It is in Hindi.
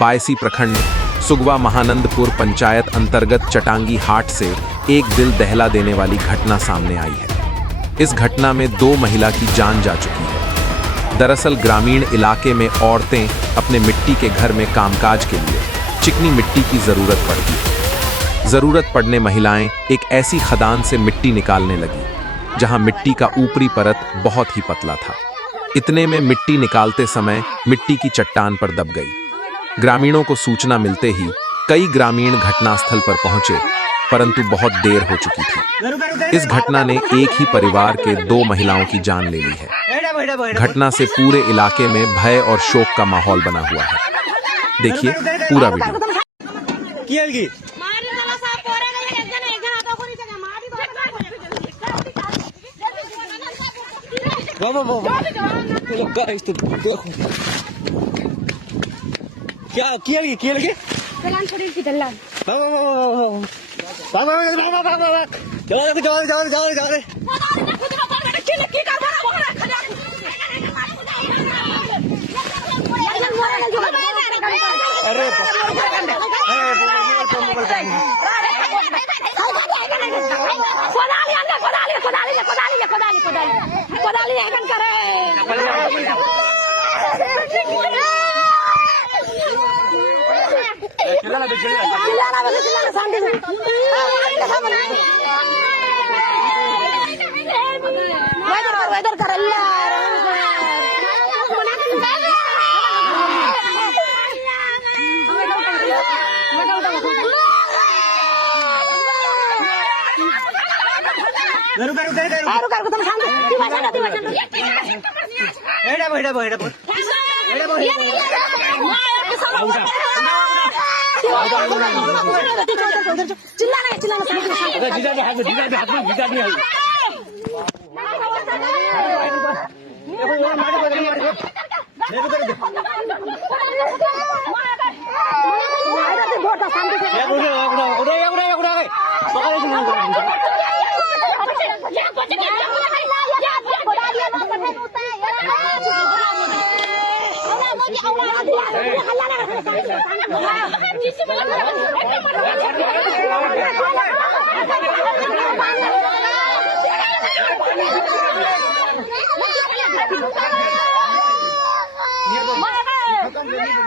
बायसी प्रखंड सुगवा महानंदपुर पंचायत अंतर्गत चटांगी हाट से एक दिल दहला देने वाली घटना सामने आई है। इस घटना में 2 महिला की जान जा चुकी है। दरअसल ग्रामीण इलाके में औरतें अपने मिट्टी के घर में कामकाज के लिए चिकनी मिट्टी की जरूरत पड़ती है। जरूरत पड़ने महिलाएं एक ऐसी खदान से मिट्टी निकालने लगी जहां मिट्टी का ऊपरी परत बहुत ही पतला था। इतने में मिट्टी निकालते समय मिट्टी की चट्टान पर दब गई। ग्रामीणों को सूचना मिलते ही कई ग्रामीण घटनास्थल पर पहुंचे, परंतु बहुत देर हो चुकी थी। इस घटना ने एक ही परिवार के 2 महिलाओं की जान ले ली है। घटना से पूरे इलाके में भय और शोक का माहौल बना हुआ है। देखिए पूरा वीडियो। क्या किया लगे दलान छोड़ी थी दलान